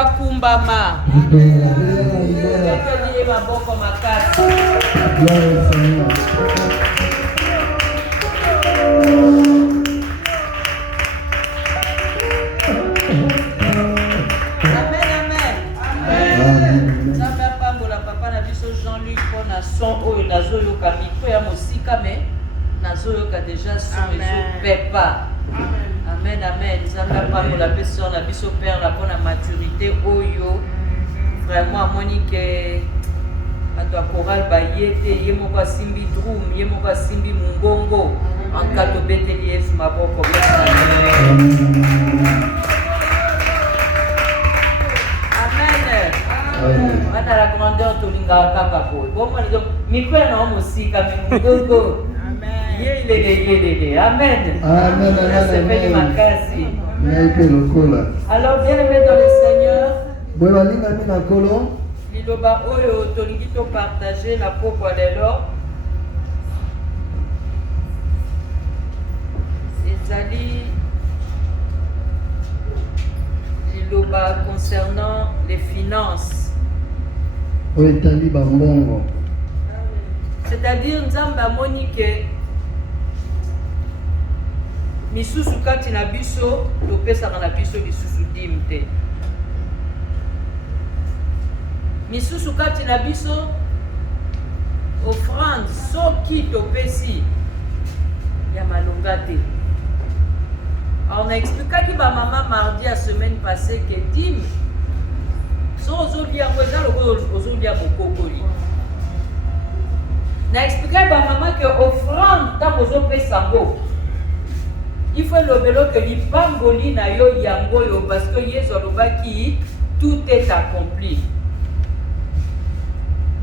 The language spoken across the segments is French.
akumbama. Peteliye maboko makasi. Son oyo nazoyoka miko ya mosika me nazoyoka déjà son ezopepa. Amen, amen. Nzambe apambola pe sœur na biso père la bonne maturité oyo vraiment amoni ke bato ya choral baye te ye moko asimbi drum ye moko asimbi mongongo en cas tobeteli yesu maboko. Wana la grandeur tolinga kaka boy. Bon moi donc micro na mosika mingogo. Amen. Yelele. Amen. Amen. C'est béni makasi. Alors bien aimé dans le Seigneur. Bobalinga mina kolo. Liloba oyo tolingi to partager na poko lelo. Ezali liloba concernant les finances. C'est-à-dire nzambe amoni ke misusu kati na biso topesaka na biso lisusu dime te. Misusu kati na biso offrande soki topesi ya malonga te. On a expliqué ba maman mardi la semaine passée que dime so aujourd'hui à présent aujourd'hui à mokokoli. Na expliqué ba maman que offrande ta bozo pesango. Il faut le vélo que l'ipamboli na yo yango yo parce que Yesu alobaki tout est accompli.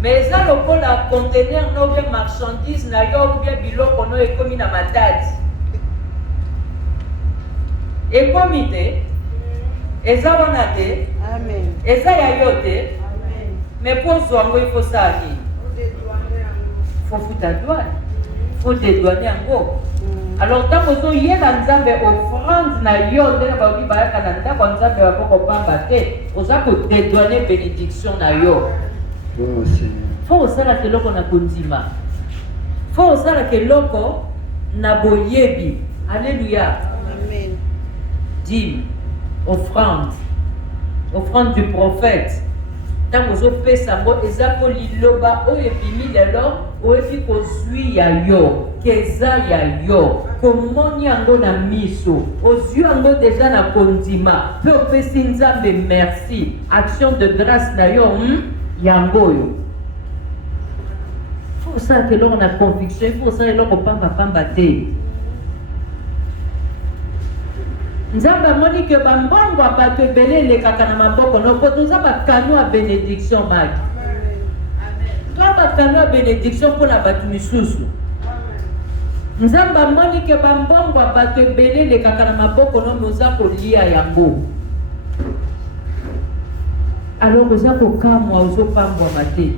Mais ça le pour la contenir no bien marchandise na yo bien biloko no ekomi na matadi. Et comité, eza wana te, amen. Eza ya yo te, amen. Mais pour zongo il faut ça ni. Faut foutre douane. Faut dédouaner yango. Alors tant que so yeba nzambe offrande na yo te na ba bi ba kana nda kwa nzambe wa ko pamba te, oza ko dédouaner bénédiction na yo. Oh Seigneur. Faut osala ke loko na kondima. Faut osala ke loko na boyebi. Alléluia. Amen. Dîme, offrande du prophète. Tant que je fais ça, ils appellent liloba o ebimi lelo o ebi kozui ya yo, keza ya yo, comment yango na miso, aux yeux yango déjà na kondima, peu opesi nzambe merci, action de grâce na yo, yango yo. Faut ça que l'on a conviction, faut ça que l'on pamba te. Nzamba moni ke bambongo abato ebele lekaka na maboko no po toza bakano ya bénédiction maki. Amen. Toza bakano ya bénédiction mpona bato misusu. Nzamba moni ke bambongo abato ebele lekaka na maboko no moza kolia yango. Alors oza kokamwa ozopambwama te.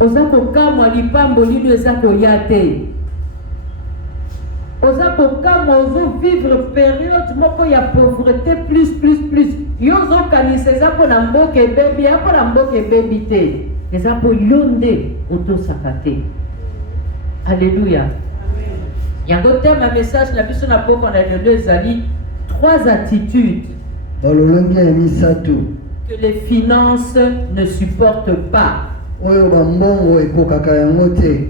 Oza kokamwa lipambo lino eza koya te. Oza kokama ozo vivre période moko ya pauvreté plus. Yo zo kanisa eza po na mboka ebebi, ya po na mboka ebebi te. Eza po yonde otosaka te. Alléluia. Amen. Yango te ma message na biso na poko na lelo ezali 3 attitudes que les finances ne supportent pas. Oyo bambongo ekokaka yango te.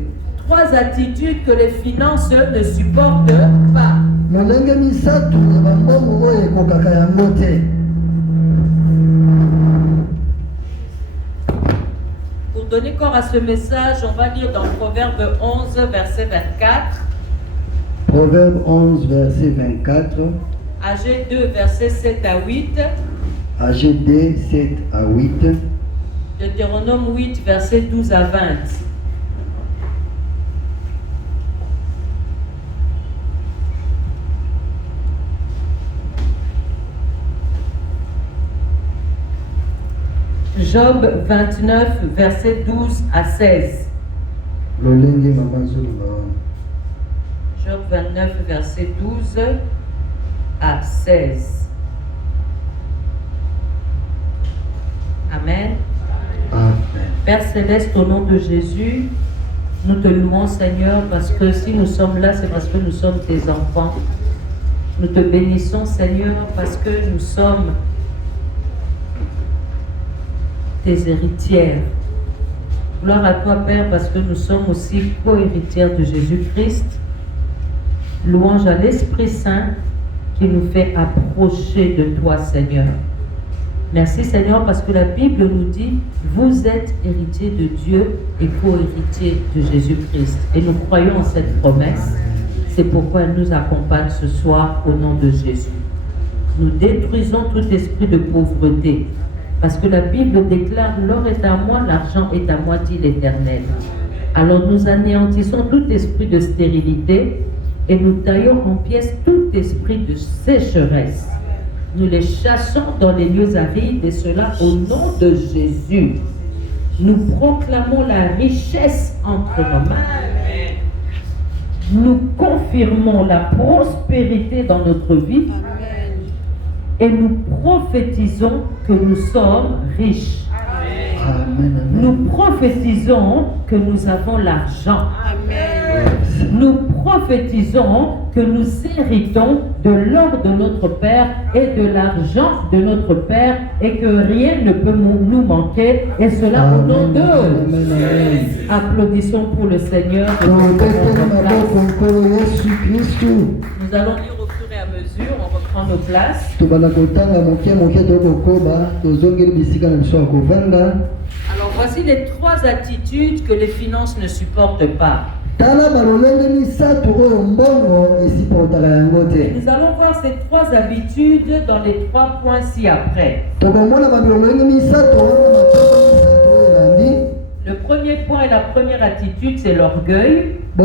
3 attitudes que les finances ne supportent pas. Pour donner corps à ce message, on va lire dans Proverbe 11, verset 24. Proverbe 11, verset 24. AG 2, verset 7 à 8. AG 2, 7 à 8. Deutéronome 8, verset 12 à 20. Job 29, verset 12 à 16. Job 29, verset 12 à 16. Amen. Amen. Père Céleste, au nom de Jésus, nous te louons, Seigneur, parce que si nous sommes là, c'est parce que nous sommes tes enfants. Nous te bénissons, Seigneur, parce que nous sommes tes héritières. Gloire à toi, Père, parce que nous sommes aussi co-héritières de Jésus-Christ. Louange à l'Esprit Saint qui nous fait approcher de toi, Seigneur. Merci, Seigneur, parce que la Bible nous dit « Vous êtes héritiers de Dieu et co-héritiers de Jésus-Christ ». Et nous croyons en cette promesse. C'est pourquoi elle nous accompagne ce soir au nom de Jésus. Nous détruisons tout esprit de pauvreté. Parce que la Bible déclare « L'or est à moi, l'argent est à moi, dit l'Éternel ». Alors nous anéantissons tout esprit de stérilité et nous taillons en pièces tout esprit de sécheresse. Nous les chassons dans les lieux arides et cela au nom de Jésus. Nous proclamons la richesse entre nos mains. Nous confirmons la prospérité dans notre vie. Et nous prophétisons que nous sommes riches. Amen. Nous prophétisons que nous avons l'argent. Nous prophétisons que nous héritons de l'or de notre Père et de l'argent de notre Père et que rien ne peut nous manquer. Et cela au nom de Jésus. Applaudissons pour le Seigneur. Nous allons lire au fur et à mesure, on reprend nos places. Alors voici les 3 attitudes que les finances ne supportent pas. Et nous allons voir ces 3 habitudes dans les 3 points ci-après. Le premier point et la première attitude, c'est l'orgueil. La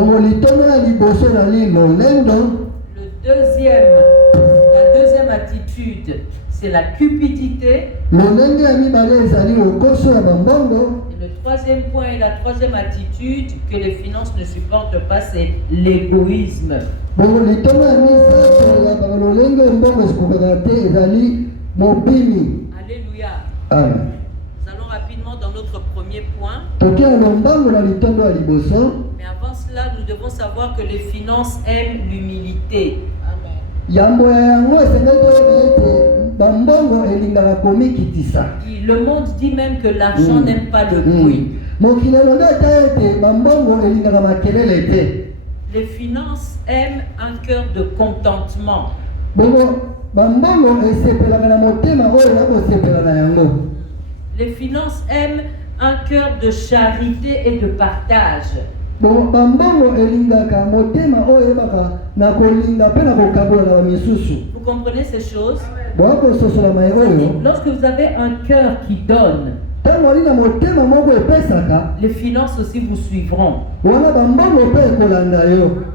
deuxième attitude, c'est la cupidité. Et le troisième point et la troisième attitude que les finances ne supportent pas, c'est l'égoïsme. Alléluia. Amen. Nous allons rapidement dans notre premier point. Mais avant cela, nous devons savoir que les finances aiment l'humilité. Le monde dit même que l'argent n'aime pas le bruit. Les finances aiment un cœur de contentement. Les finances aiment un cœur de charité et de partage. Vous comprenez ces choses? Lorsque vous avez un cœur qui donne, les finances aussi vous suivront.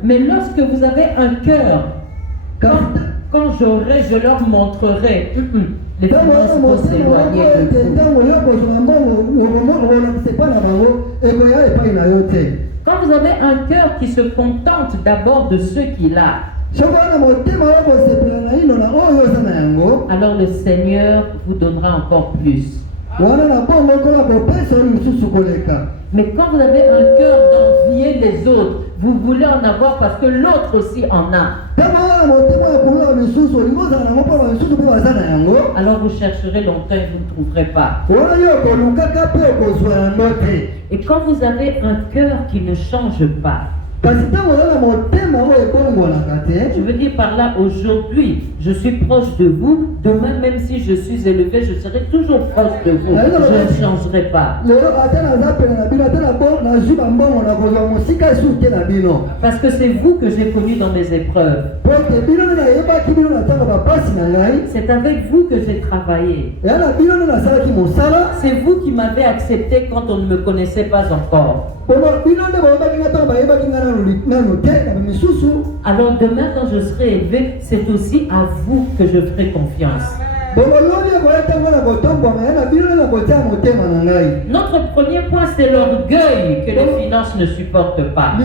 Mais lorsque vous avez un cœur, quand j'aurai, je leur montrerai. Les finances vont s'éloigner de vous. Quand vous avez un cœur qui se contente d'abord de ce qu'il a, alors le Seigneur vous donnera encore plus. Mais quand vous avez un cœur d'envier les autres, vous voulez en avoir parce que l'autre aussi en a. Alors vous chercherez longtemps et vous ne trouverez pas. Et quand vous avez un cœur qui ne change pas, je veux dire par là, aujourd'hui, je suis proche de vous. Demain, même si je suis élevé, je serai toujours proche de vous. Je ne changerai pas. Parce que c'est vous que j'ai connu dans mes épreuves. C'est avec vous que j'ai travaillé. C'est vous qui m'avez accepté quand on ne me connaissait pas encore. Alors demain, quand je serai élevé, c'est aussi à vous que je ferai confiance. Notre premier point, c'est l'orgueil que les finances ne supportent pas. Et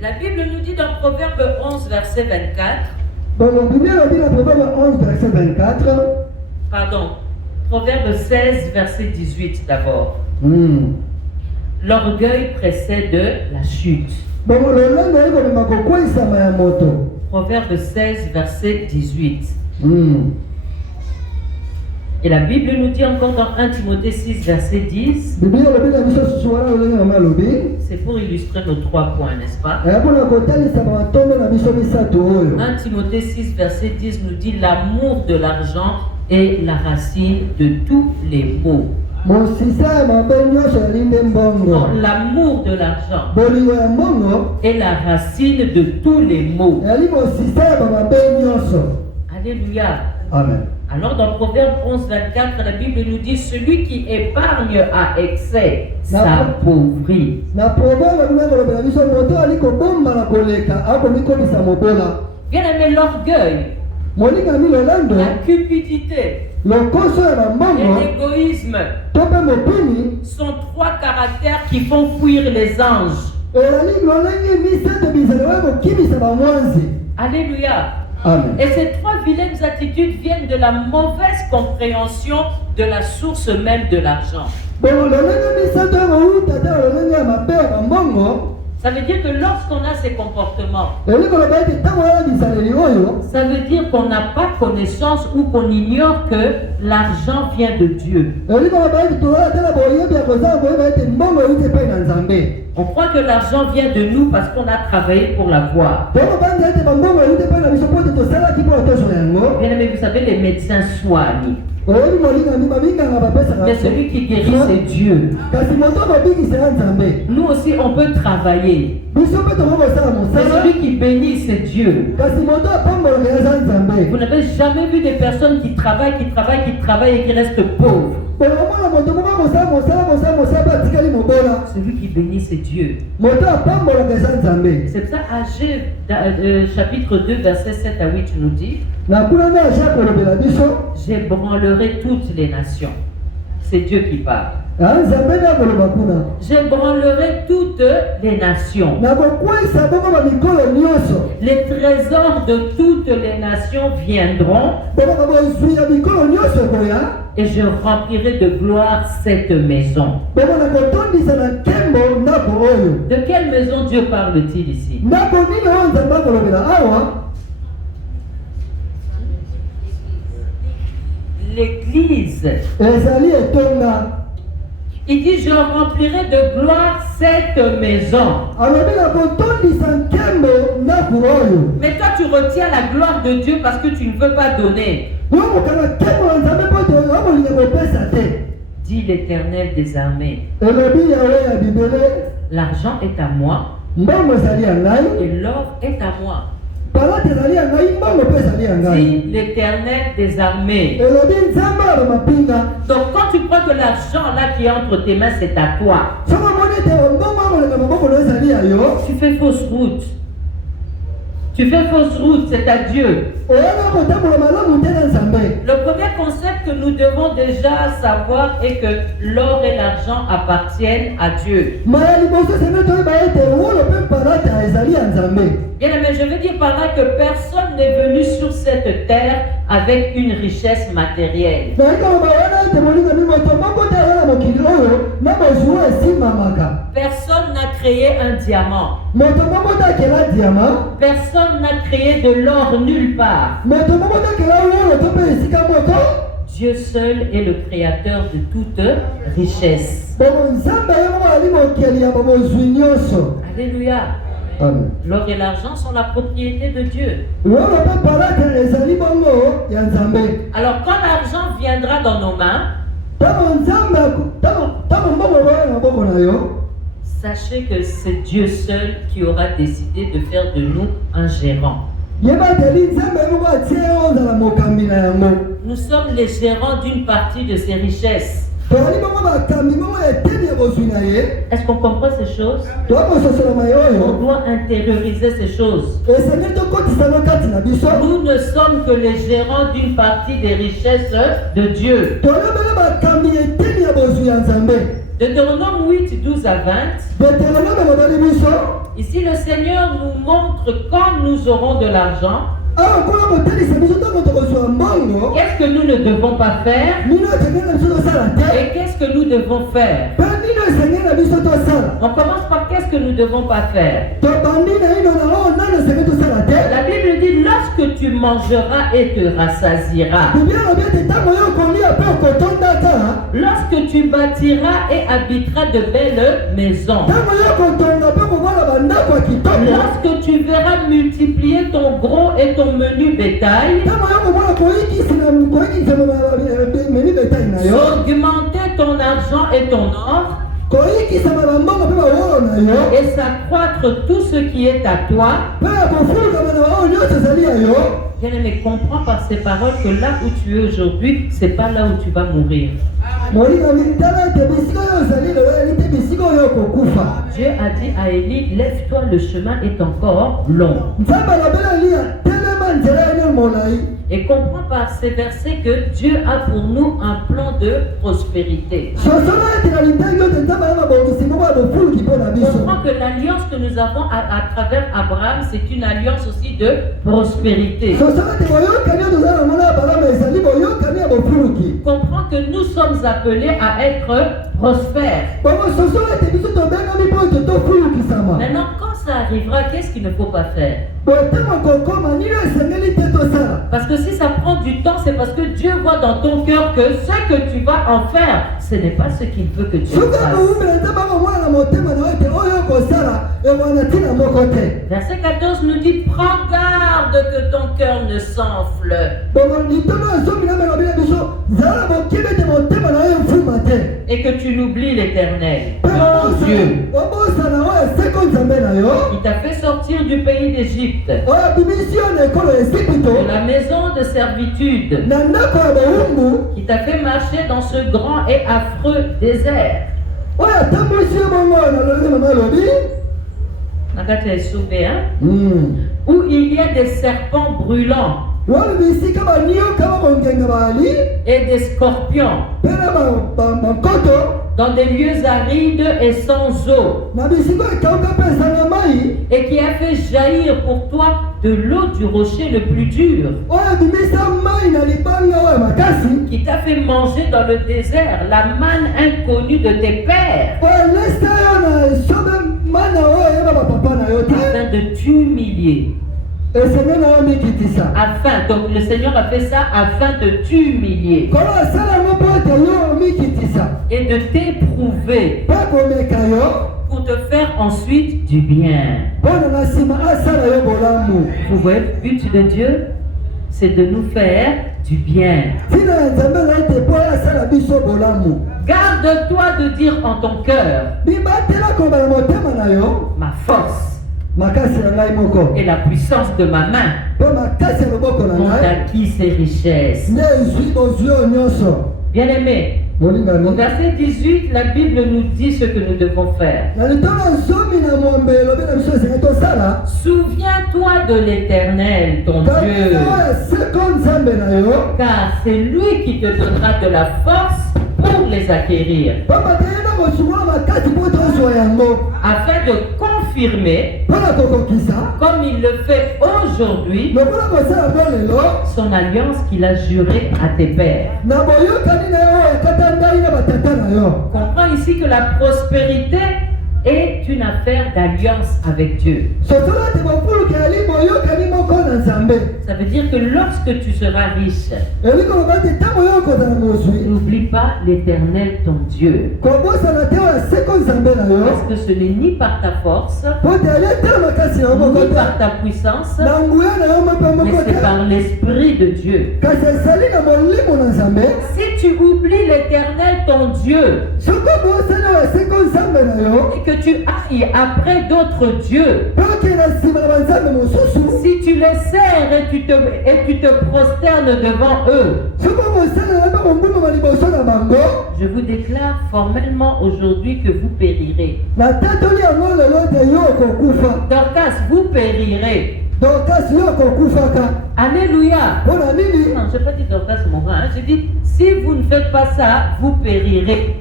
la Bible nous dit dans Proverbe 11, verset 24, Bon, la Bible dit dans Proverbe 11, verset 24. Pardon. Proverbe 16, verset 18 d'abord. L'orgueil précède la chute. Bon, le lendemain, il va me quoi ça m'a moto. Proverbe 16, verset 18. Et la Bible nous dit encore dans 1 Timothée 6, verset 10. C'est pour illustrer nos 3 points, n'est-ce pas? 1 Timothée 6, verset 10 nous dit l'amour de l'argent est la racine de tous les maux. Non, l'amour de l'argent est la racine de tous les maux. Alléluia. Amen. Alors dans Proverbe 11, 24, la Bible nous dit celui qui épargne à excès s'appauvrit. Bien aimé, l'orgueil, la cupidité et l'égoïsme sont 3 caractères qui font fuir les anges. Alléluia. Amen. Et ces 3 vilaines attitudes viennent de la mauvaise compréhension de la source même de l'argent. Ça veut dire que lorsqu'on a ces comportements, ça veut dire qu'on n'a pas connaissance ou qu'on ignore que l'argent vient de Dieu. On croit que l'argent vient de nous parce qu'on a travaillé pour l'avoir. Bien aimé, vous savez, les médecins soignent. Mais celui qui guérit, c'est Dieu. Nous aussi, on peut travailler. Mais celui qui bénit, c'est Dieu. Vous n'avez jamais vu des personnes qui travaillent et qui restent pauvres. Celui qui bénit, c'est Dieu. C'est pour ça, Agé, chapitre 2, verset 7 à 8, nous dit j'ébranlerai toutes les nations. C'est Dieu qui parle. J'ébranlerai toutes les nations. Les trésors de toutes les nations viendront et je remplirai de gloire cette maison. De quelle maison Dieu parle-t-il ici? L'église. Il dit je remplirai de gloire cette maison. Mais toi tu retiens la gloire de Dieu parce que tu ne veux pas donner. Dit l'Éternel des armées. L'argent est à moi et l'or est à moi. Dit l'Éternel des armées. Donc quand tu crois que l'argent là qui est entre tes mains c'est à toi, tu fais fausse route. Tu fais fausse route, c'est à Dieu. Le premier concept que nous devons déjà savoir est que l'or et l'argent appartiennent à Dieu. Bien aimé, je veux dire par là que personne n'est venu sur cette terre avec une richesse matérielle. Personne n'a créé un diamant. Personne n'a créé de l'or nulle part. Dieu seul est le créateur de toute richesse. Alléluia. Amen. L'or et l'argent sont la propriété de Dieu. Alors quand l'argent viendra dans nos mains, sachez que c'est Dieu seul qui aura décidé de faire de nous un gérant. Nous sommes les gérants d'une partie de ces richesses. Est-ce qu'on comprend ces choses? On doit intérioriser ces choses. Nous ne sommes que les gérants d'une partie des richesses de Dieu. Deutéronome 8, 12 à 20. Ici, le Seigneur nous montre quand nous aurons de l'argent Qu'est-ce que nous ne devons pas faire? Et qu'est-ce que nous devons faire? On commence par qu'est-ce que nous ne devons pas faire. La Bible dit lorsque tu mangeras et te rassasieras. Lorsque tu bâtiras et habiteras de belles maisons. Lorsque tu verras multiplier ton gros et ton menu bétail. Augmenter ton argent et ton or. Et s'accroître tout ce qui est à toi. Bien-aimé, comprends par ces paroles que là où tu es aujourd'hui, c'est pas là où tu vas mourir. Dieu a dit à Élie, lève-toi, le chemin est encore long. Et comprends par ces versets que Dieu a pour nous un plan de prospérité. Comprends que l'alliance que nous avons à travers Abraham, c'est une alliance aussi de prospérité. Comprends que nous sommes appelés à être prospères. Maintenant, quand ça arrivera, qu'est-ce qu'il ne faut pas faire? Parce que si ça prend du temps, c'est parce que Dieu voit dans ton cœur que ce que tu vas en faire, ce n'est pas ce qu'il veut que tu fasses. Verset 14 nous dit, prends garde que ton cœur ne s'enfle. Et que tu n'oublies l'Éternel, ton Dieu, qui t'a fait sortir du pays d'Égypte, de la maison de servitude, qui t'a fait marcher dans ce grand et affreux désert. Où il y a des serpents brûlants et des scorpions, dans des lieux arides et sans eau, et qui a fait jaillir pour toi de l'eau du rocher le plus dur, qui t'a fait manger dans le désert la manne inconnue de tes pères, afin de t'humilier. Afin, donc le Seigneur a fait ça afin de t'humilier et de t'éprouver pour te faire ensuite du bien. Vous voyez, le but de Dieu, c'est de nous faire du bien. Garde-toi de dire en ton cœur, ma force et la puissance de ma main ont acquis ces richesses. Bien-aimé, au verset 18, la Bible nous dit ce que nous devons faire. Souviens-toi de l'Éternel, ton Dieu, car c'est lui qui te donnera de la force pour les acquérir, afin de confirmer, comme il le fait aujourd'hui, son alliance qu'il a jurée à tes pères. Comprends ici que la prospérité est une affaire d'alliance avec Dieu. Ça veut dire que lorsque tu seras riche, n'oublie pas l'Éternel ton Dieu. Parce que ce n'est ni par ta force, ni par ta puissance, mais c'est par l'Esprit de Dieu. Si tu oublies l'Éternel ton Dieu, et que tu ailles après d'autres dieux, si tu les sers et tu te prosternes devant eux, je vous déclare formellement aujourd'hui que vous périrez. Dorcas, vous périrez. Alléluia. Non, je n'ai pas dit Dorcas mourra. J'ai dit, si vous ne faites pas ça, vous périrez.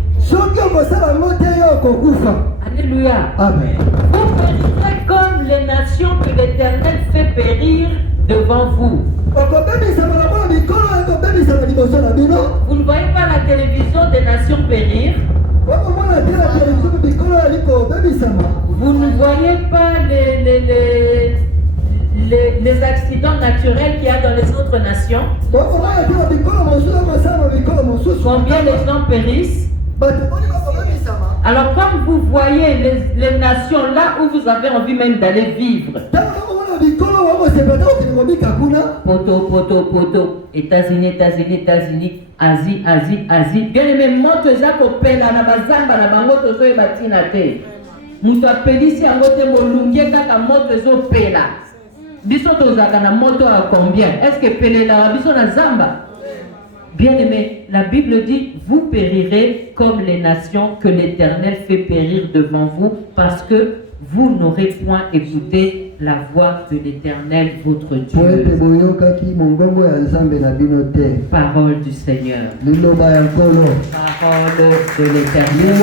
Alléluia. Amen. Vous périrez comme les nations que l'Éternel fait périr devant vous. Vous ne voyez pas la télévision des nations périr. Vous ne voyez pas les accidents naturels qu'il y a dans les autres nations. Combien les gens périssent. Alors comme vous voyez les nations là où vous avez envie même d'aller vivre. Poto. États-Unis, Asie. Bien aimé, moto eza kopela na bazamba na bango tozo e batina te. Mutu apelisi yango te molungie kaka moto ezo pela. Biso tozaka na moto à combien? Est-ce que pelela biso na zamba? Bien aimé, la Bible dit, vous périrez comme les nations que l'Éternel fait périr devant vous, parce que vous n'aurez point écouté la voix de l'Éternel, votre Dieu. Parole du Seigneur. Parole de l'Éternel.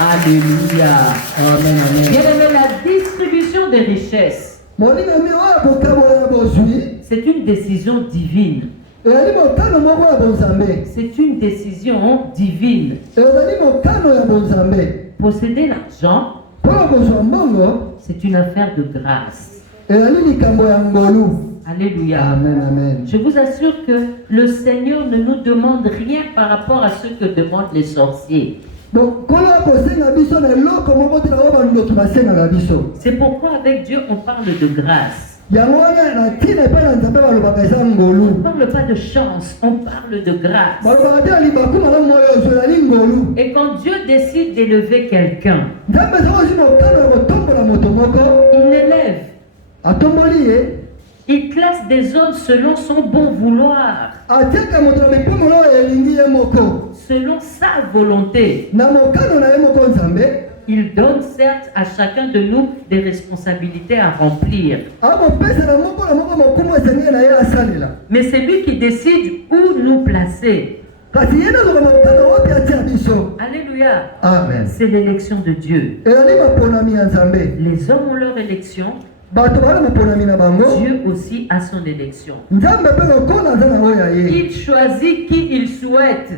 Alléluia. Amen. Bien aimé, la distribution des richesses, c'est une décision divine. C'est une décision divine. Posséder l'argent, c'est une affaire de grâce. Alléluia. Amen. Je vous assure que le Seigneur ne nous demande rien par rapport à ce que demandent les sorciers. C'est pourquoi avec Dieu on parle de grâce. On ne parle pas de chance, on parle de grâce. Et quand Dieu décide d'élever quelqu'un, il l'élève. Il classe des hommes selon son bon vouloir, selon sa volonté. Il donne certes à chacun de nous des responsabilités à remplir. Mais c'est lui qui décide où nous placer. Alléluia. Amen. C'est l'élection de Dieu. Les hommes ont leur élection. Dieu aussi a son élection. Il choisit qui il souhaite.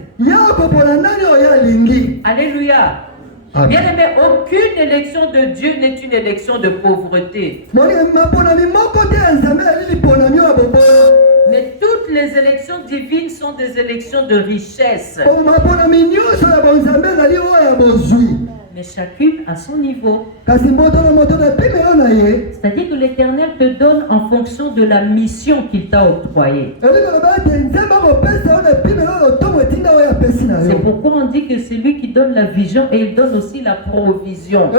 Alléluia. Bien aimé, aucune élection de Dieu n'est une élection de pauvreté. Mais toutes les élections divines sont des élections de richesse. Mais chacune à son niveau. C'est-à-dire que l'Éternel te donne en fonction de la mission qu'il t'a octroyée. C'est pourquoi on dit que c'est lui qui donne la vision et il donne aussi la provision.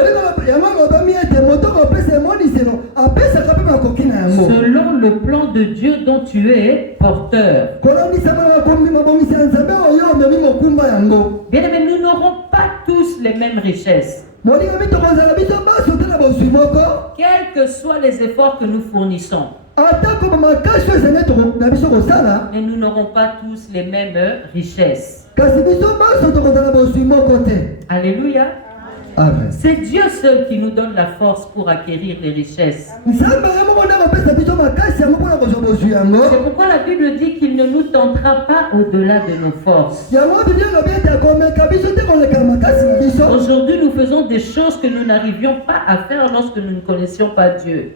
Selon le plan de Dieu dont tu es porteur. Bien aimé, nous n'aurons pas tous les mêmes richesses. Quels que soient les efforts que nous fournissons. Mais nous n'aurons pas tous les mêmes richesses. Alléluia. Amen. C'est Dieu seul qui nous donne la force pour acquérir les richesses. C'est pourquoi la Bible dit qu'il ne nous tentera pas au-delà de nos forces. Aujourd'hui, nous faisons des choses que nous n'arrivions pas à faire lorsque nous ne connaissions pas Dieu.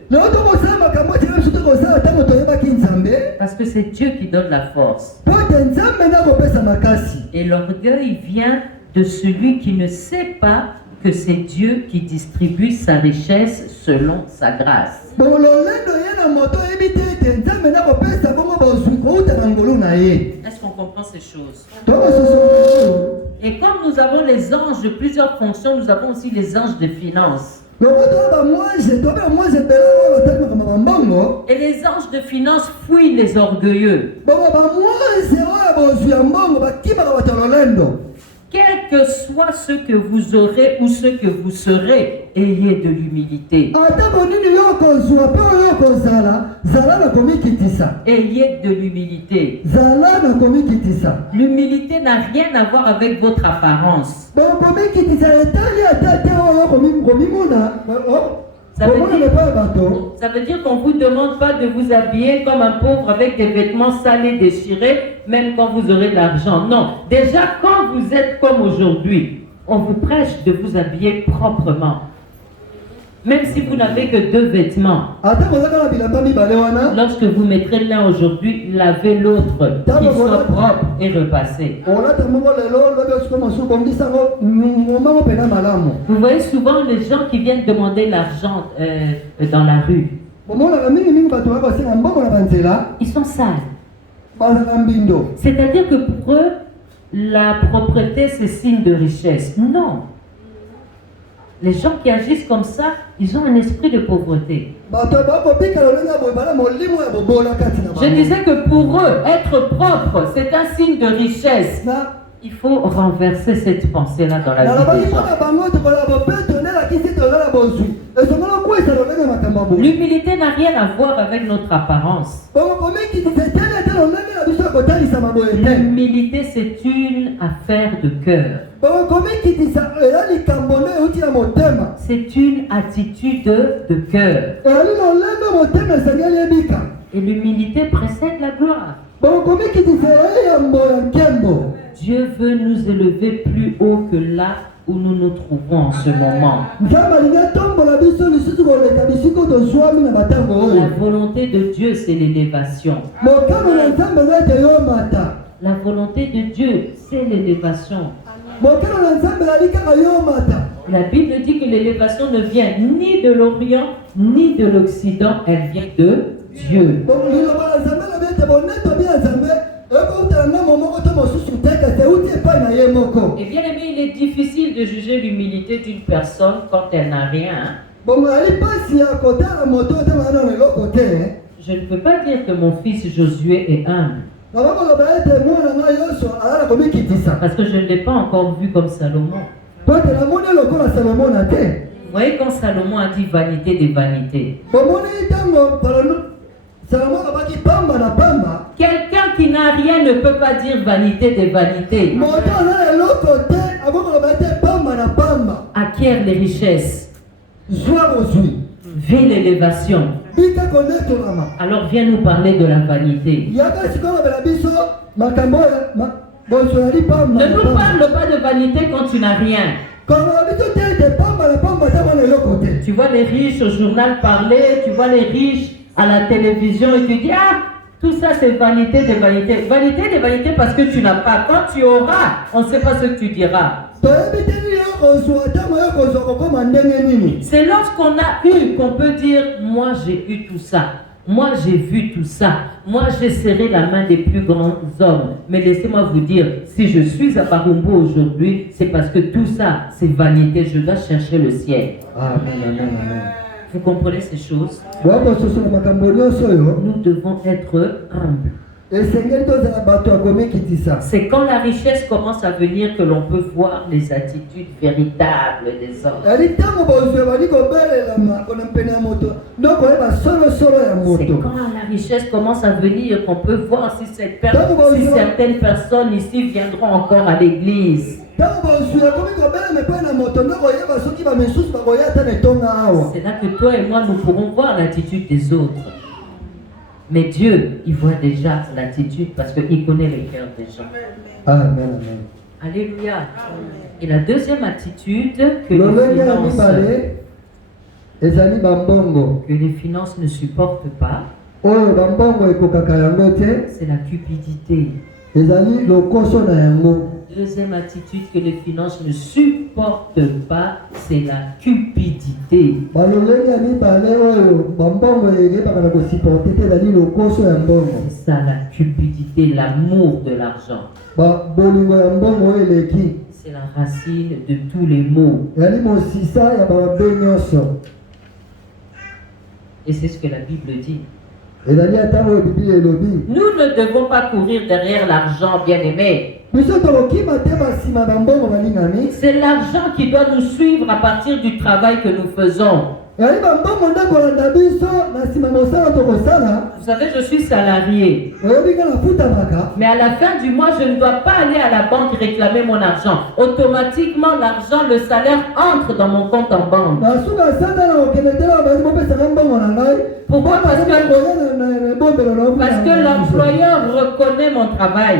Parce que c'est Dieu qui donne la force. Et l'orgueil vient de celui qui ne sait pas que c'est Dieu qui distribue sa richesse selon sa grâce. Est-ce qu'on comprend ces choses? Et comme nous avons les anges de plusieurs fonctions, nous avons aussi les anges de finances. Et les anges de finances fuient les orgueilleux. Quel que soit ce que vous aurez ou ce que vous serez, ayez de l'humilité. Ayez de l'humilité. L'humilité n'a rien à voir avec votre apparence. Ça veut Omona dire, pas bato. ça veut dire qu'on ne vous demande pas de vous habiller comme un pauvre avec des vêtements sales et déchirés, même quand vous aurez de l'argent. Non, déjà quand vous êtes comme aujourd'hui, on vous prêche de vous habiller proprement. Même si vous n'avez que 2 vêtements. Ata kozaka na bilamba mibale wana. Lorsque vous mettrez l'un aujourd'hui, lavez l'autre, qu'il soit propre et repassé. Olata moko lelo lobe osiko mosu bongisa ngo ngomba pena malamu. Vous voyez souvent les gens qui viennent demander l'argent dans la rue. Omona la mingi mingi bato bako senga mbongo na banzela. Ils sont sales. Bazaka mbindo. C'est-à-dire que pour eux, la propreté c'est signe de richesse. Non. Les gens qui agissent comme ça, ils ont un esprit de pauvreté. Je disais que pour eux, être propre, c'est un signe de richesse. Il faut renverser cette pensée-là dans la vie des gens. L'humilité n'a rien à voir avec notre apparence. L'humilité, c'est une affaire de cœur. C'est une attitude de cœur. Et l'humilité précède la gloire. Dieu veut nous élever plus haut que là où nous nous trouvons en ce moment. La volonté de Dieu, c'est l'élévation. La volonté de Dieu, c'est l'élévation. La Bible dit que l'élévation ne vient ni de l'Orient, ni de l'Occident, elle vient de Dieu. Et bien aimé, il est difficile de juger l'humilité d'une personne quand elle n'a rien. Je ne peux pas dire que mon fils Josué est humble. Parce que je ne l'ai pas encore vu comme Salomon. Vous voyez quand Salomon a dit vanité des vanités. Quelqu'un qui n'a rien ne peut pas dire vanité des vanités. Acquiert les richesses. Vit l'élévation. Alors viens nous parler de la vanité. Ne nous parle pas de vanité quand tu n'as rien. Tu vois les riches au journal parler, tu vois les riches à la télévision et tu dis ah, tout ça c'est vanité des vanités. Vanité des vanités parce que tu n'as pas. Quand tu auras, on ne sait pas ce que tu diras. C'est lorsqu'on a eu qu'on peut dire moi j'ai eu tout ça. Moi j'ai vu tout ça. Moi j'ai serré la main des plus grands hommes. Mais laissez-moi vous dire, si je suis à Barumbo aujourd'hui, c'est parce que tout ça c'est vanité. Je dois chercher le ciel. Amen, amen, amen. Vous comprenez ces choses? Nous devons être humbles. C'est quand la richesse commence à venir que l'on peut voir les attitudes véritables des hommes. C'est quand la richesse commence à venir qu'on peut voir si certaines personnes ici viendront encore à l'église. C'est là que toi et moi nous pourrons voir l'attitude des autres. Mais Dieu, il voit déjà l'attitude parce qu'il connaît les cœurs des gens. Amen, amen. Alléluia. Et la deuxième attitude que les finances ne supportent pas, c'est la cupidité. Deuxième attitude que les finances ne supportent pas, c'est la cupidité. C'est ça la cupidité, l'amour de l'argent. C'est la racine de tous les maux. Et c'est ce que la Bible dit. Nous ne devons pas courir derrière l'argent, bien-aimé. C'est l'argent qui doit nous suivre à partir du travail que nous faisons. yali bambongo nde kolanda biso na nsima mosala tokosala. Vous savez, je suis salarié. Oyobi nga nafutamaka. Mais à la fin du mois, je ne dois pas aller à la banque réclamer mon argent. Automatiquement, l'argent, le salaire entre dans mon compte en banque. Pourquoi? Parce que l'employeur reconnaît mon travail.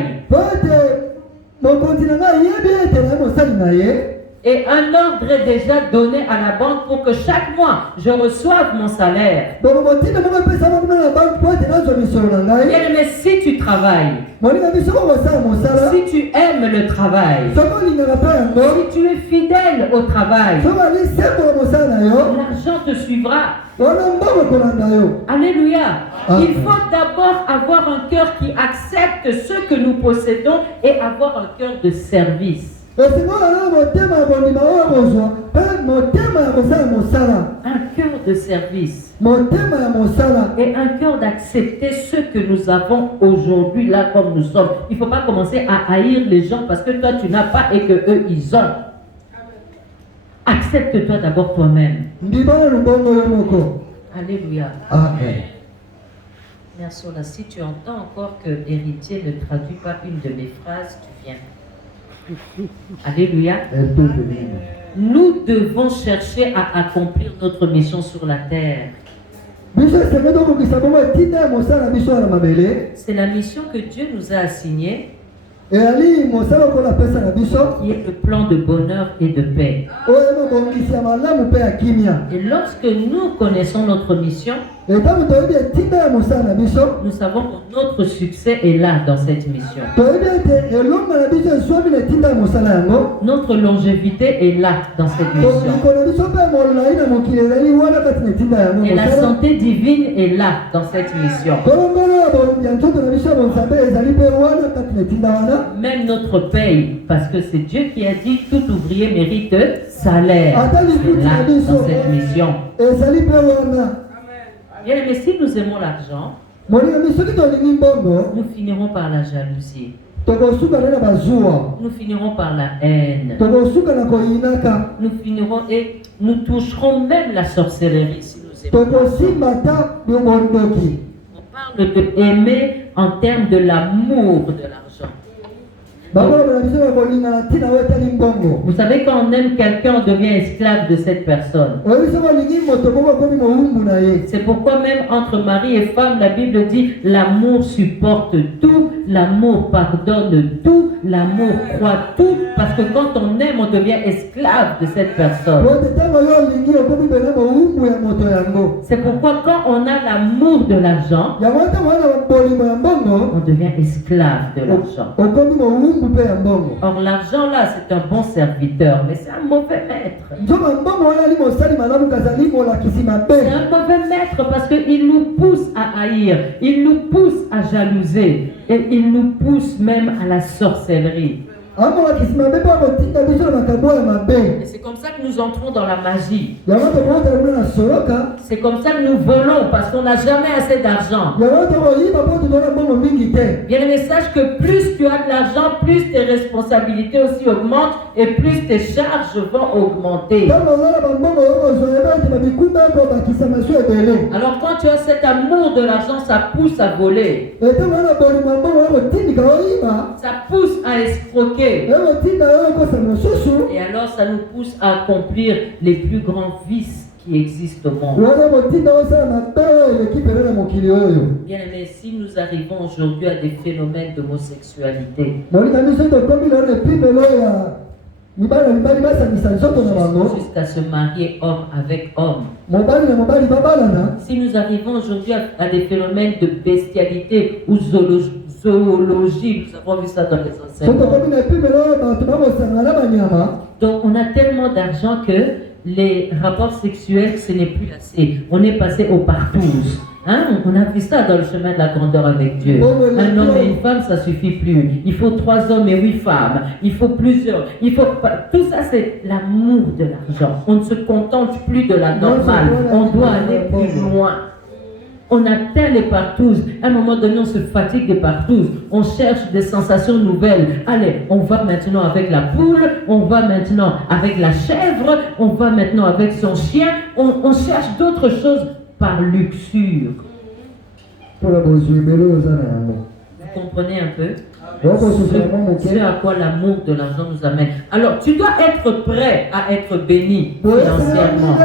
Et un ordre est déjà donné à la banque pour que chaque mois, je reçoive mon salaire. Mais si tu travailles, si tu aimes le travail, si tu es fidèle au travail, l'argent te suivra. Alléluia. Il faut d'abord avoir un cœur qui accepte ce que nous possédons et avoir un cœur de service. Un cœur de service et un cœur d'accepter ce que nous avons aujourd'hui là comme nous sommes. Il ne faut pas commencer à haïr les gens parce que toi tu n'as pas et que eux ils ont. Accepte-toi d'abord toi-même. Alléluia. Amen. Merci. Si tu entends encore que héritier ne traduit pas une de mes phrases, tu viens. Alléluia. Nous devons chercher à accomplir notre mission sur la terre. C'est la mission que Dieu nous a assignée, qui est le plan de bonheur et de paix. Et lorsque nous connaissons notre mission, nous savons que notre succès est là dans cette mission. Notre longévité est là dans cette mission. Et la santé divine est là dans cette mission. Même notre paye, parce que c'est Dieu qui a dit tout ouvrier mérite salaire. C'est là dans cette mission. Bien, mais si nous aimons l'argent, nous finirons par la jalousie. Nous finirons par la haine. Nous finirons et nous toucherons même la sorcellerie si nous aimons. On parle de aimer en termes de l'amour de l'argent. Vous savez, quand on aime quelqu'un, on devient esclave de cette personne. C'est pourquoi même entre mari et femme, la Bible dit l'amour supporte tout, l'amour pardonne tout, l'amour croit tout, parce que quand on aime, on devient esclave de cette personne. C'est pourquoi quand on a l'amour de l'argent, on devient esclave de l'argent. Or l'argent là, c'est un bon serviteur, mais c'est un mauvais maître. C'est un mauvais maître parce qu'il nous pousse à haïr, il nous pousse à jalouser et il nous pousse même à la sorcellerie. Et c'est comme ça que nous entrons dans la magie. C'est comme ça que nous volons parce qu'on n'a jamais assez d'argent. Bien le message que plus tu as de l'argent, plus tes responsabilités aussi augmentent et plus tes charges vont augmenter. Alors quand tu as cet amour de l'argent, ça pousse à voler. Ça pousse à escroquer. Et alors ça nous pousse à accomplir les plus grands vices qui existent au monde. Bien aimé, si nous arrivons aujourd'hui à des phénomènes d'homosexualité, jusqu'à se marier homme avec homme, si nous arrivons aujourd'hui à des phénomènes de bestialité ou zoologie, nous avons vu ça dans les enseignements. Donc on a tellement d'argent que les rapports sexuels, ce n'est plus assez. On est passé au partouze. Hein? On a vu ça dans le chemin de la grandeur avec Dieu. Un homme et une femme, ça suffit plus. Il faut 3 hommes et 8 femmes. Il faut plusieurs. Tout ça, c'est l'amour de l'argent. On ne se contente plus de la normale. On doit aller plus loin. On atteint les partous. À un moment donné, on se fatigue des partous. On cherche des sensations nouvelles. Allez, on va maintenant avec la poule. On va maintenant avec la chèvre. On va maintenant avec son chien. On cherche d'autres choses par luxure. Vous comprenez un peu? C'est à quoi l'amour de l'argent nous amène. Alors, tu dois être prêt à être béni financièrement.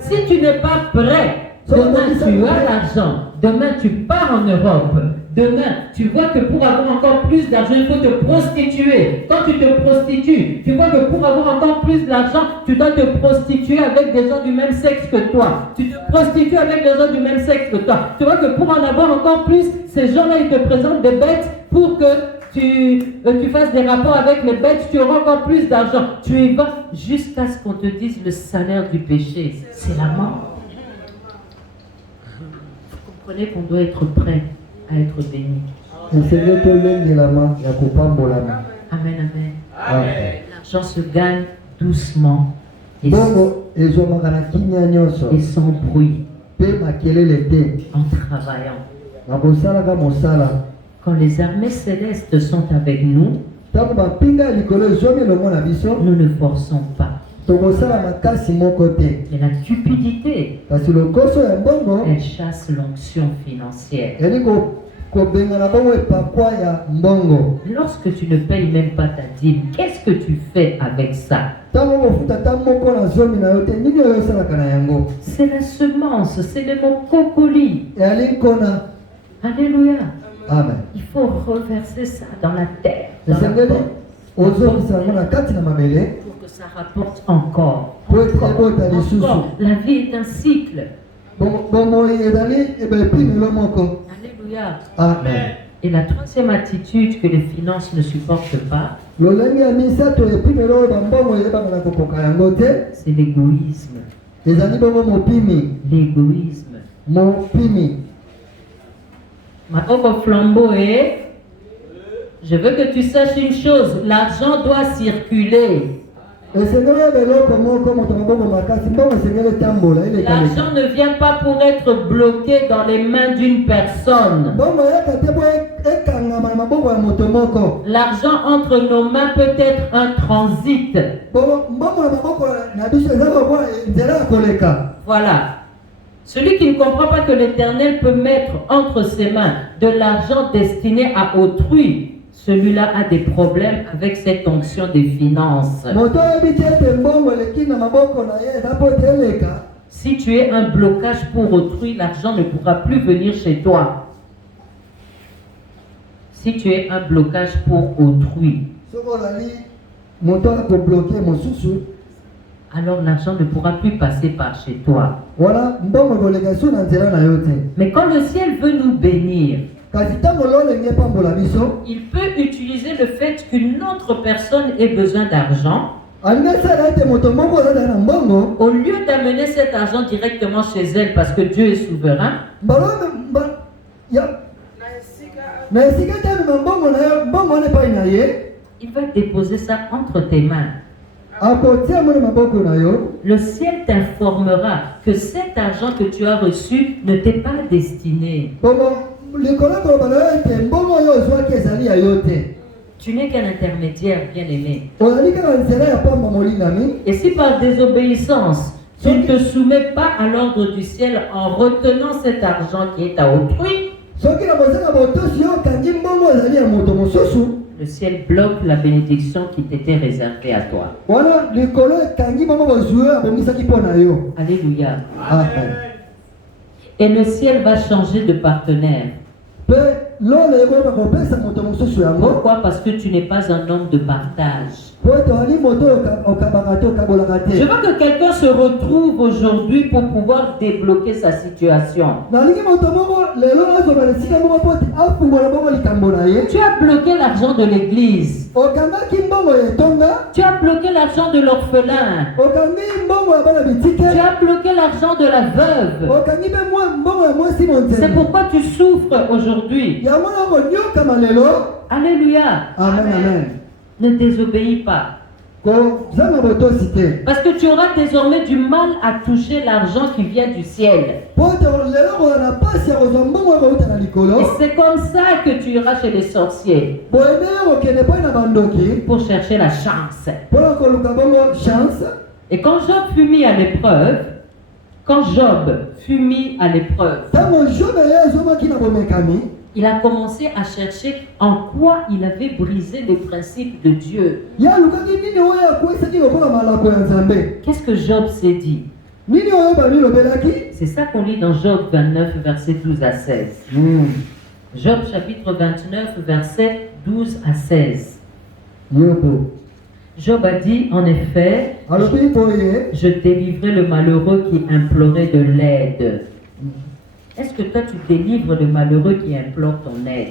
Si tu n'es pas prêt, demain tu as l'argent, demain tu pars en Europe, demain tu vois que pour avoir encore plus d'argent, il faut te prostituer. Quand tu te prostitues, tu vois que pour avoir encore plus d'argent, tu dois te prostituer avec des gens du même sexe que toi. Tu te prostitues avec des gens du même sexe que toi. Tu vois que pour en avoir encore plus, ces gens-là, ils te présentent des bêtes pour que tu fasses des rapports avec les bêtes, tu auras encore plus d'argent. Tu y vas jusqu'à ce qu'on te dise le salaire du péché, c'est la mort. Vous comprenez qu'on doit être prêt à être béni. Amen, amen. L'argent se gagne doucement et sans bruit, en travaillant. Quand les armées célestes sont avec nous, nous ne forçons pas. Mais la cupidité, elle chasse l'onction financière. Lorsque tu ne payes même pas ta dîme, qu'est-ce que tu fais avec ça? C'est la semence, c'est le mot cocoli. Alléluia. Amen. Il faut reverser ça dans la terre. Pour que ça rapporte encore. La vie est un cycle. Alléluia. Amen. Et la troisième attitude que les finances ne supportent pas, c'est l'égoïsme. L'égoïsme. Ma pauvre flambeau est, je veux que tu saches une chose, l'argent doit circuler. L'argent ne vient pas pour être bloqué dans les mains d'une personne. L'argent entre nos mains peut être un transit. Voilà. Celui qui ne comprend pas que l'Éternel peut mettre entre ses mains de l'argent destiné à autrui, celui-là a des problèmes avec cette onction des finances. Si tu es un blocage pour autrui, l'argent ne pourra plus venir chez toi. Si tu es un blocage pour autrui, alors l'argent ne pourra plus passer par chez toi. Mais quand le ciel veut nous bénir, il peut utiliser le fait qu'une autre personne ait besoin d'argent. Au lieu d'amener cet argent directement chez elle parce que Dieu est souverain, il va déposer ça entre tes mains. Le ciel t'informera que cet argent que tu as reçu ne t'est pas destiné. Tu n'es qu'un intermédiaire, bien-aimé. Et si par désobéissance, tu ne te soumets pas à l'ordre du ciel en retenant cet argent qui est à autrui, le ciel bloque la bénédiction qui t'était réservée à toi. Alléluia. Amen. Et le ciel va changer de partenaire. Pourquoi? Parce que tu n'es pas un homme de partage. Je veux que quelqu'un se retrouve aujourd'hui pour pouvoir débloquer sa situation. Tu as bloqué l'argent de l'église. Tu as bloqué l'argent de l'orphelin. Tu as bloqué l'argent de la veuve. C'est pourquoi tu souffres aujourd'hui. Alléluia. Amen, amen. Ne désobéis pas Parce que tu auras désormais du mal à toucher l'argent qui vient du ciel. Et c'est comme ça que tu iras chez les sorciers pour chercher la chance. Et quand Job fut mis à l'épreuve, il a commencé à chercher en quoi il avait brisé les principes de Dieu. Qu'est-ce que Job s'est dit? C'est ça qu'on lit dans Job 29, versets 12 à 16. Job chapitre 29, versets 12 à 16. Job a dit, en effet, je délivrai le malheureux qui implorait de l'aide. Est-ce que toi tu délivres le malheureux qui implore ton aide?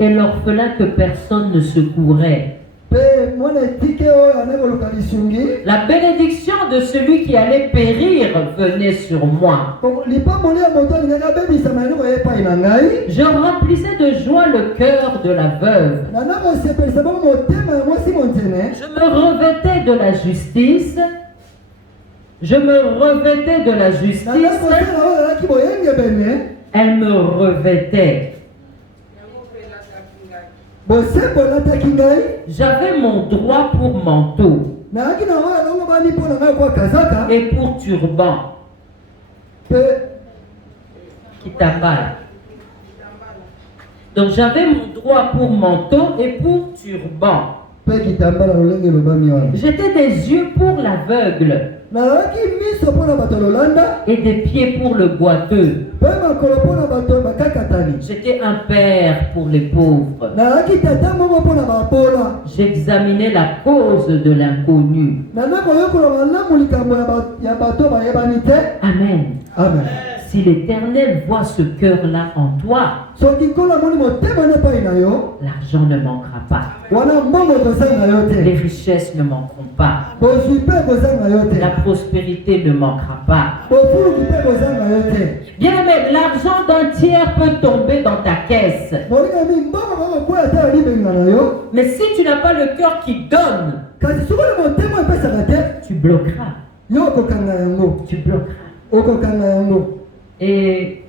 Et l'orphelin que personne ne secourait. La bénédiction de celui qui allait périr venait sur moi. Je remplissais de joie le cœur de la veuve. Je me revêtais de la justice. Elle me revêtait. J'avais mon droit pour manteau et pour turban. Kitambala. Donc j'avais mon droit pour manteau et pour turban. J'étais des yeux pour l'aveugle et des pieds pour le boiteux. J'étais un père pour les pauvres. J'examinais la cause de l'inconnu. Amen. Amen. Si l'Éternel voit ce cœur-là en toi, l'argent ne manquera pas. Les richesses ne manqueront pas. La prospérité ne manquera pas. Bien aimé, l'argent d'un tiers peut tomber dans ta caisse. Mais si tu n'as pas le cœur qui donne, tu bloqueras. Tu bloqueras. Et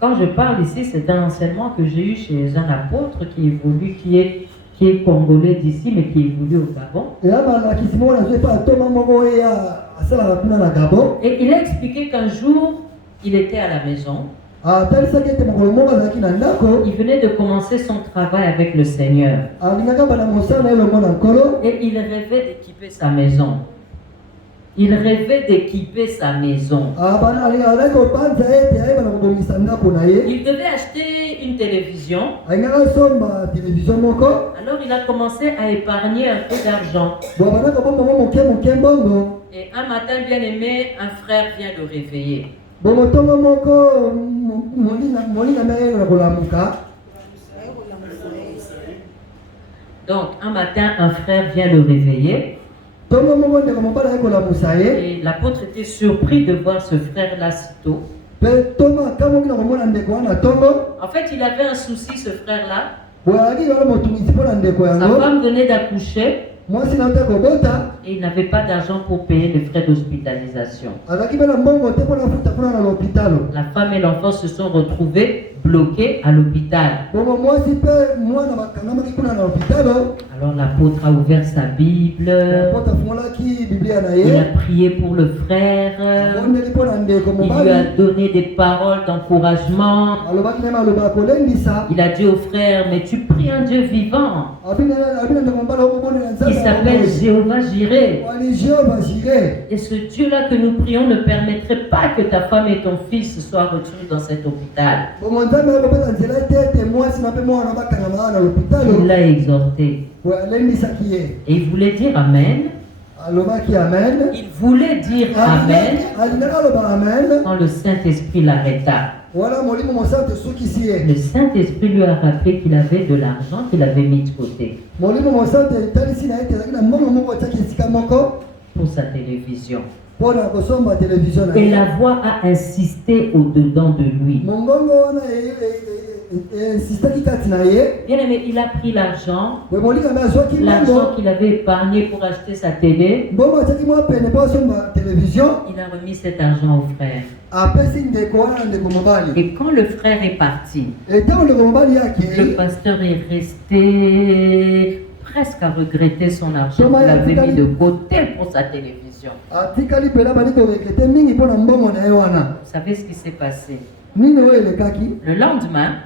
quand je parle ici, c'est un enseignement que j'ai eu chez un apôtre qui évolue, qui est congolais d'ici, mais qui évolue au Gabon. Et il a expliqué qu'un jour, il était à la maison. Il venait de commencer son travail avec le Seigneur. Et il rêvait d'équiper sa maison. Il devait acheter une télévision. Alors il a commencé à épargner un peu d'argent. Et un matin, bien aimé, un frère vient le réveiller. Donc un matin, un frère vient le réveiller. Et l'apôtre était surpris de voir ce frère-là si tôt. En fait, il avait un souci, ce frère-là. Sa femme venait d'accoucher. Et il n'avait pas d'argent pour payer les frais d'hospitalisation. La femme et l'enfant se sont retrouvés bloqués à l'hôpital. Alors l'apôtre a ouvert sa Bible. Il a prié pour le frère. Il lui a donné des paroles d'encouragement. Il a dit au frère, mais tu pries un Dieu vivant. Il s'appelle Jéhovah Jireh. Et ce Dieu-là que nous prions ne permettrait pas que ta femme et ton fils soient retenus dans cet hôpital. Il l'a exhorté. Et il voulait dire Amen. Il voulait dire Amen quand le Saint-Esprit l'arrêta. Le Saint-Esprit lui a rappelé qu'il avait de l'argent qu'il avait mis de côté pour sa télévision. Et la voix a insisté au-dedans de lui. Bien aimé, il a pris l'argent qu'il avait épargné pour acheter sa télé. Il a remis cet argent au frère. Et quand le frère est parti, le pasteur est resté presque à regretter son argent qu'il avait mis de côté pour sa télévision. Vous savez ce qui s'est passé? Le lendemain,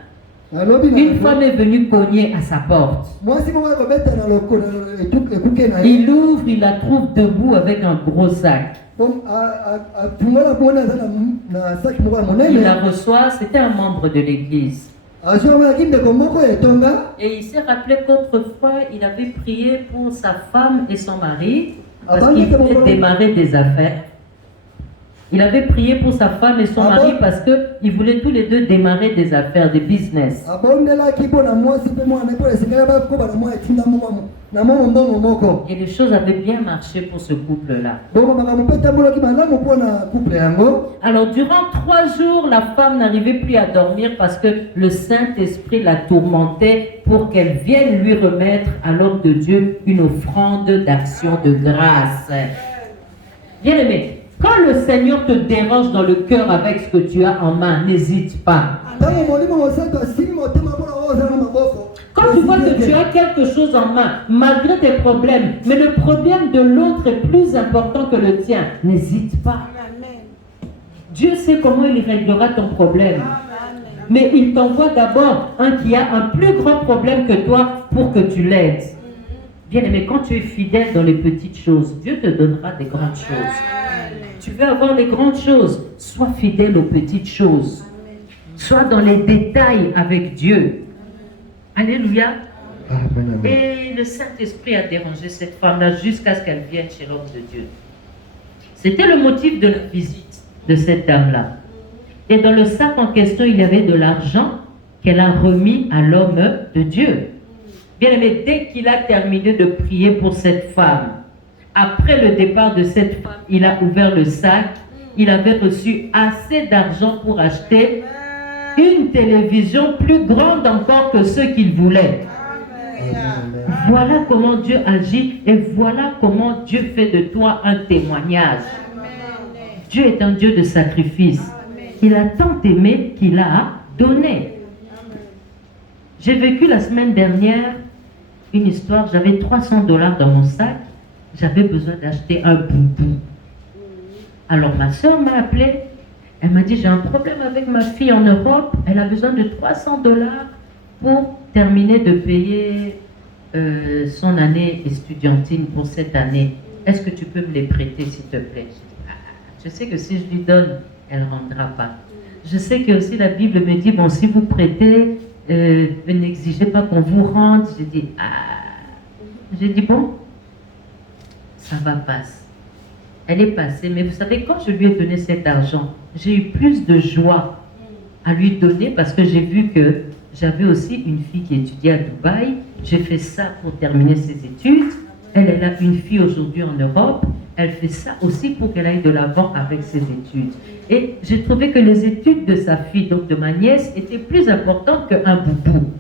une femme est venue cogner à sa porte. Il ouvre, il la trouve debout avec un gros sac. Il la reçoit, c'était un membre de l'église. Et il s'est rappelé qu'autrefois, il avait prié pour sa femme et son mari parce qu'il voulait démarrer des affaires. Il avait prié pour sa femme et son mari parce qu'ils voulaient tous les deux démarrer des affaires, des business. Et les choses avaient bien marché pour ce couple-là. Alors durant 3 jours, la femme n'arrivait plus à dormir parce que le Saint-Esprit la tourmentait pour qu'elle vienne lui remettre à l'homme de Dieu une offrande d'action de grâce. Bien aimé, quand le Seigneur te dérange dans le cœur avec ce que tu as en main, n'hésite pas. Quand tu vois que tu as quelque chose en main, malgré tes problèmes, mais le problème de l'autre est plus important que le tien, n'hésite pas. Dieu sait comment il réglera ton problème. Mais il t'envoie d'abord un qui a un plus grand problème que toi pour que tu l'aides. Bien aimé, quand tu es fidèle dans les petites choses, Dieu te donnera des grandes choses. Tu veux avoir les grandes choses, sois fidèle aux petites choses. Sois dans les détails avec Dieu. Alléluia. Amen. Et le Saint-Esprit a dérangé cette femme-là jusqu'à ce qu'elle vienne chez l'homme de Dieu. C'était le motif de la visite de cette dame-là. Et dans le sac en question, il y avait de l'argent qu'elle a remis à l'homme de Dieu. Bien aimé, dès qu'il a terminé de prier pour cette femme, après le départ de cette femme, il a ouvert le sac. Il avait reçu assez d'argent pour acheter une télévision plus grande encore que ce qu'il voulait. Voilà comment Dieu agit et voilà comment Dieu fait de toi un témoignage. Dieu est un Dieu de sacrifice. Il a tant aimé qu'il a donné. J'ai vécu la semaine dernière une histoire. J'avais $300 dans mon sac. J'avais besoin d'acheter un boubou. Alors ma soeur m'a appelé. Elle m'a dit, j'ai un problème avec ma fille en Europe. Elle a besoin de $300 pour terminer de payer son année estudiantine pour cette année. Est-ce que tu peux me les prêter, s'il te plaît? Je sais que si je lui donne, elle ne rendra pas. Je sais que aussi la Bible me dit, bon, si vous prêtez, n'exigez pas qu'on vous rende. J'ai dit, bon, ça va passer. Elle est passée, mais vous savez, quand je lui ai donné cet argent, j'ai eu plus de joie à lui donner parce que j'ai vu que j'avais aussi une fille qui étudiait à Dubaï. J'ai fait ça pour terminer ses études. Elle a une fille aujourd'hui en Europe. Elle fait ça aussi pour qu'elle aille de l'avant avec ses études. Et j'ai trouvé que les études de sa fille, donc de ma nièce, étaient plus importantes qu'un boubou.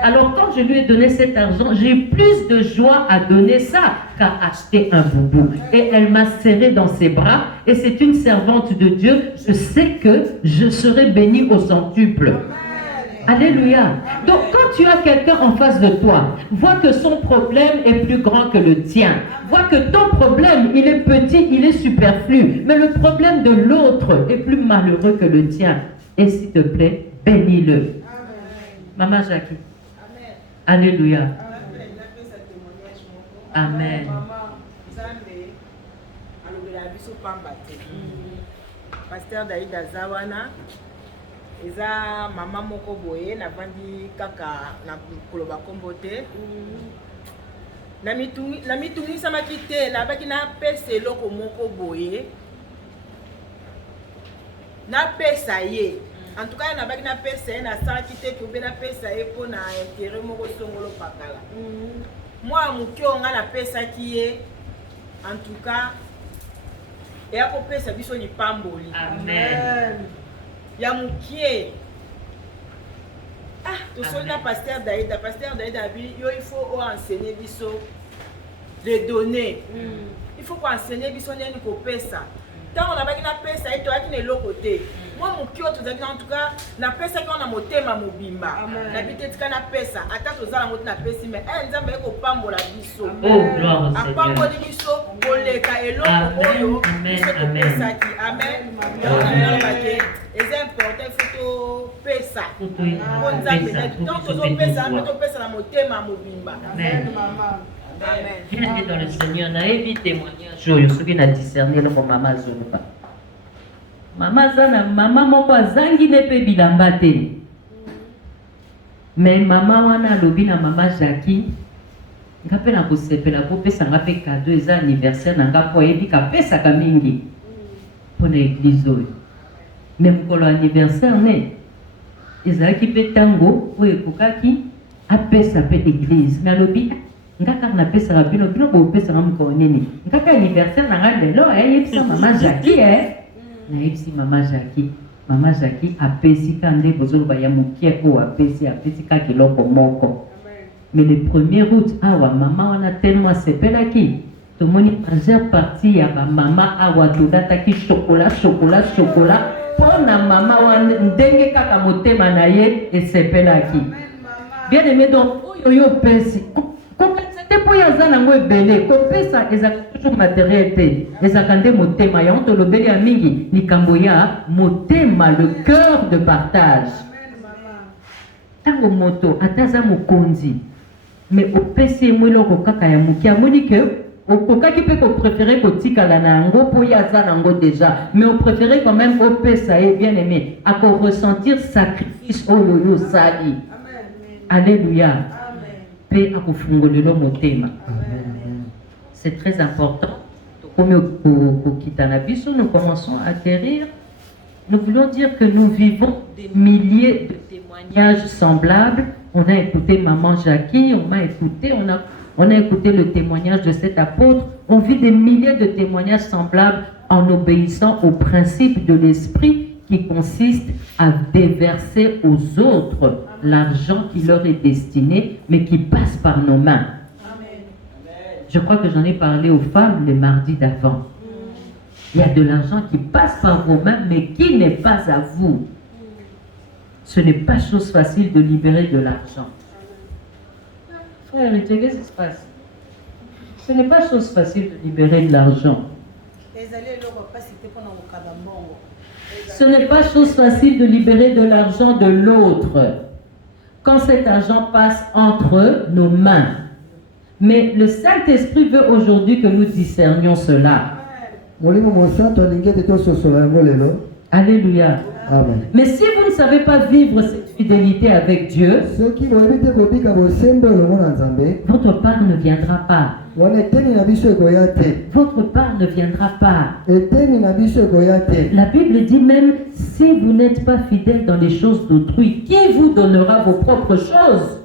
Alors quand je lui ai donné cet argent, j'ai eu plus de joie à donner ça qu'à acheter un boubou. Et elle m'a serré dans ses bras. Et c'est une servante de Dieu. Je sais que je serai bénie au centuple. Alléluia. Donc quand tu as quelqu'un en face de toi, vois que son problème est plus grand que le tien. Vois que ton problème, il est petit, il est superflu. Mais le problème de l'autre est plus malheureux que le tien. Et s'il te plaît, bénis-le. Maman Jackie. Alléluia. Amen. Pasteur Daïd Azawana, eza mama moko boye na vandi kaka na koloba kombote. Na mitungi samaki te na baki na pesa eloko moko boye. Na pesa ye. En tout cas, na baki na pesa ye na sanki te kobe na pesa ye po na intérêt moko songolo pakala. Moi mukyo nga na pesa ki ye. En tout cas, et à couper sa biso ni pamboli. Amen. Ya mukie. Ah, tout seul na pasteur Daïda il faut enseigner biso les données. Il faut enseigner biso neni ko pesa. Tant on a baki na pesa et toi qui ne l'autre côté. Moi mon kio to en tout cas na pesa qui on a motema mobimba. Na bitete kana pesa ata to zala mot na pesi mais nzambe ko pambola biso. Oh gloire au Seigneur. Apambola biso koleka eloko oyo. Amen. Amen. C'est important il faut pesa. Donc to pesa na motema mobimba. Amen. Bien dans le Seigneur, na évi témoignage oyo soki na discerner le maman Zoluba. Maman Zana, maman moko azangi ne pe bilamba te. Mais maman wana alobi na maman Jackie, nga pe na kosepela po pesa nga pe cadeau eza anniversaire na nga po yebi ka pesa ka mingi. Pour l'église oyo. Même pour l'anniversaire ne ezalaki pe tango oyo ekokaki apesa pe église. Mais alobi ngaka na pesa la bino bo pesa na mko nini ngaka anniversaire na nga lelo yebisa mama Jackie na yebisi mama Jackie apesi kande bozoloba ya mukie ko apesi ka kiloko moko. Mais le 1er août awa mama wana tellement sepelaki tomoni majeure partie ya ba mama awa todataki chocolat pona mama wana ndenge kaka motema na ye esepelaki. Bien aimé, donc oyo pesi pour yazanango ebele kopesa ezaka toujours matériel te ezaka nde motema yango tolobeli ya mingi likambo ya motema, le cœur de partage. Tango moto ataza mokonzi mais opesi emweloko kaka ya moki amoni ke okokaki pe kopréféré kotikala na yango po yaza nango déjà mais on préféré quand même opesa ye bien aimé ako ressentir sacrifice oyo yo sali. Alléluia. C'est très important. Comme au Kitanabiso, nous commençons à acquérir. Nous voulons dire que nous vivons des milliers de témoignages semblables. On a écouté Maman Jackie, on a écouté le témoignage de cet apôtre. On vit des milliers de témoignages semblables en obéissant au principe de l'esprit qui consiste à déverser aux autres l'argent qui leur est destiné, mais qui passe par nos mains. Amen. Je crois que j'en ai parlé aux femmes le mardi d'avant. Il y a de l'argent qui passe par vos mains, mais qui n'est pas à vous. Ce n'est pas chose facile de libérer de l'argent. Frère, qu'est-ce qui se passe? Ce n'est pas chose facile de libérer de l'argent. Ce n'est pas chose facile de libérer de l'argent de l'autre quand cet argent passe entre nos mains. Mais le Saint-Esprit veut aujourd'hui que nous discernions cela. Alléluia. Amen. Mais si vous ne savez pas vivre cette fidélité avec Dieu, votre part ne viendra pas. Votre part ne viendra pas. La Bible dit même, si vous n'êtes pas fidèle dans les choses d'autrui, qui vous donnera vos propres choses?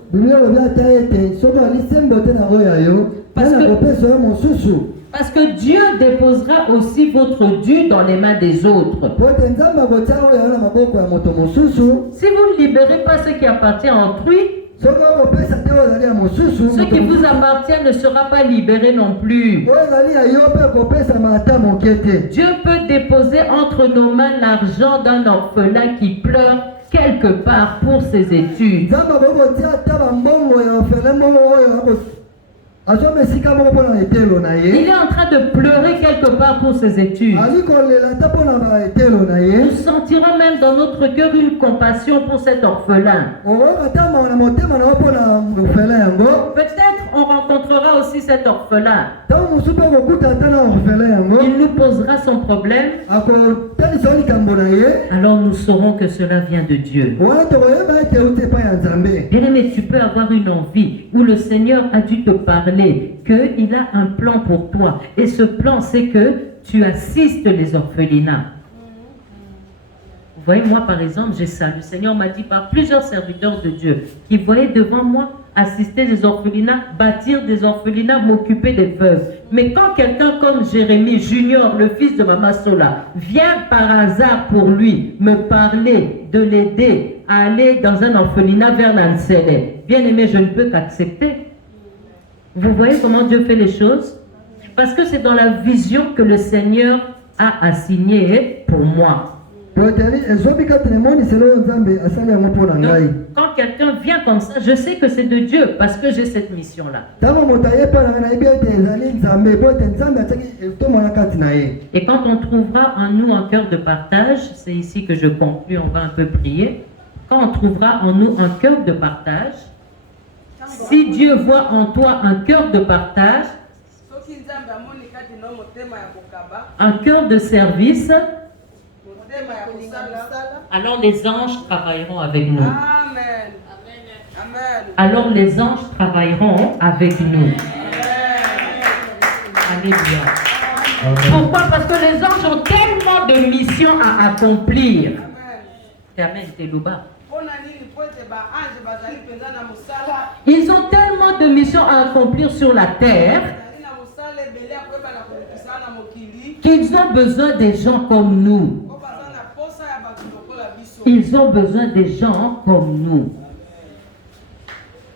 Parce que Dieu déposera aussi votre dû dans les mains des autres. Si vous ne libérez pas ce qui appartient à autrui, ce qui vous appartient ne sera pas libéré non plus. Dieu peut déposer entre nos mains l'argent d'un orphelin qui pleure quelque part pour ses études. Il est en train de pleurer quelque part pour ses études. Nous sentirons même dans notre cœur une compassion pour cet orphelin. Peut-être on rencontrera aussi cet orphelin. Il nous posera son problème. Alors nous saurons que cela vient de Dieu. Bien-aimé, tu peux avoir une envie où le Seigneur a dû te parler qu'il a un plan pour toi. Et ce plan, c'est que tu assistes les orphelinats. Vous voyez, moi par exemple, j'ai ça. Le Seigneur m'a dit par plusieurs serviteurs de Dieu qui voyaient devant moi assister des orphelinats, bâtir des orphelinats, m'occuper des veuves. Mais quand quelqu'un comme Jérémie Junior, le fils de Mama Sola, vient par hasard pour lui me parler de l'aider à aller dans un orphelinat vers l'Ansele. Bien aimé, je ne peux qu'accepter. Vous voyez comment Dieu fait les choses? Parce que c'est dans la vision que le Seigneur a assigné pour moi. Donc, quand quelqu'un vient comme ça, je sais que c'est de Dieu parce que j'ai cette mission-là. Et quand on trouvera en nous un cœur de partage, c'est ici que je conclue, on va un peu prier. Quand on trouvera en nous un cœur de partage, si Dieu voit en toi un cœur de partage, un cœur de service, alors les anges travailleront avec nous. Amen. Alors les anges travailleront avec nous. Alléluia. Pourquoi? Parce que les anges ont tellement de missions à accomplir. Amen. Ils ont tellement de missions à accomplir sur la terre qu'ils ont besoin des gens comme nous. Ils ont besoin des gens comme nous.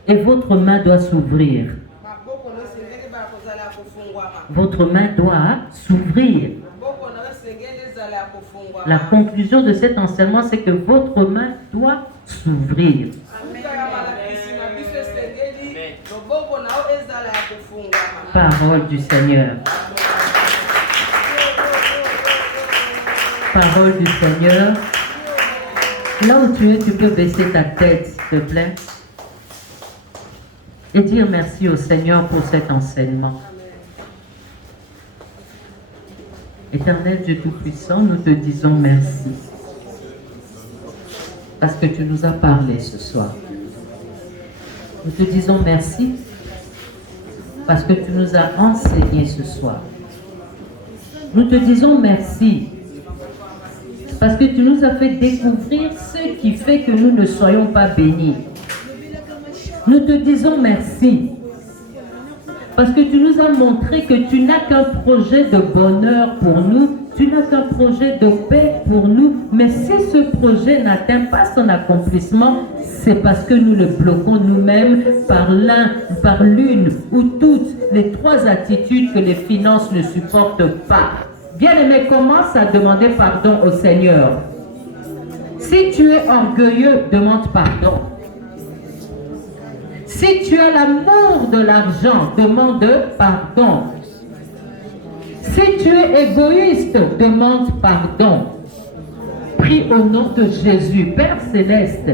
Et votre main doit s'ouvrir. Votre main doit s'ouvrir. La conclusion de cet enseignement, c'est que votre main doit s'ouvrir. Parole du Seigneur. Parole du Seigneur. Là où tu es, tu peux baisser ta tête, s'il te plaît, et dire merci au Seigneur pour cet enseignement. Éternel Dieu Tout-Puissant, nous te disons merci parce que tu nous as parlé ce soir. Nous te disons merci parce que tu nous as enseigné ce soir. Nous te disons merci parce que tu nous as fait découvrir ce qui fait que nous ne soyons pas bénis. Nous te disons merci parce que tu nous as montré que tu n'as qu'un projet de bonheur pour nous, tu n'as qu'un projet de paix pour nous, mais si ce projet n'atteint pas son accomplissement, c'est parce que nous le bloquons nous-mêmes par l'une ou toutes les trois attitudes que les finances ne supportent pas. Bien-aimé, commence à demander pardon au Seigneur. Si tu es orgueilleux, demande pardon. Si tu as l'amour de l'argent, demande pardon. Si tu es égoïste, demande pardon. Prie au nom de Jésus. Père Céleste,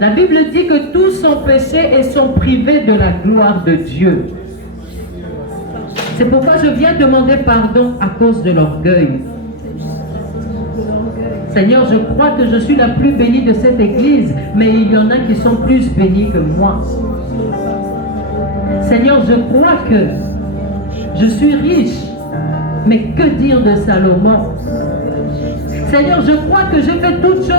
la Bible dit que tous ont péché et sont privés de la gloire de Dieu. C'est pourquoi je viens demander pardon à cause de l'orgueil. Seigneur, je crois que je suis la plus bénie de cette église, mais il y en a qui sont plus bénis que moi. Seigneur, je crois que je suis riche, mais que dire de Salomon? Seigneur, je crois que j'ai fait toutes choses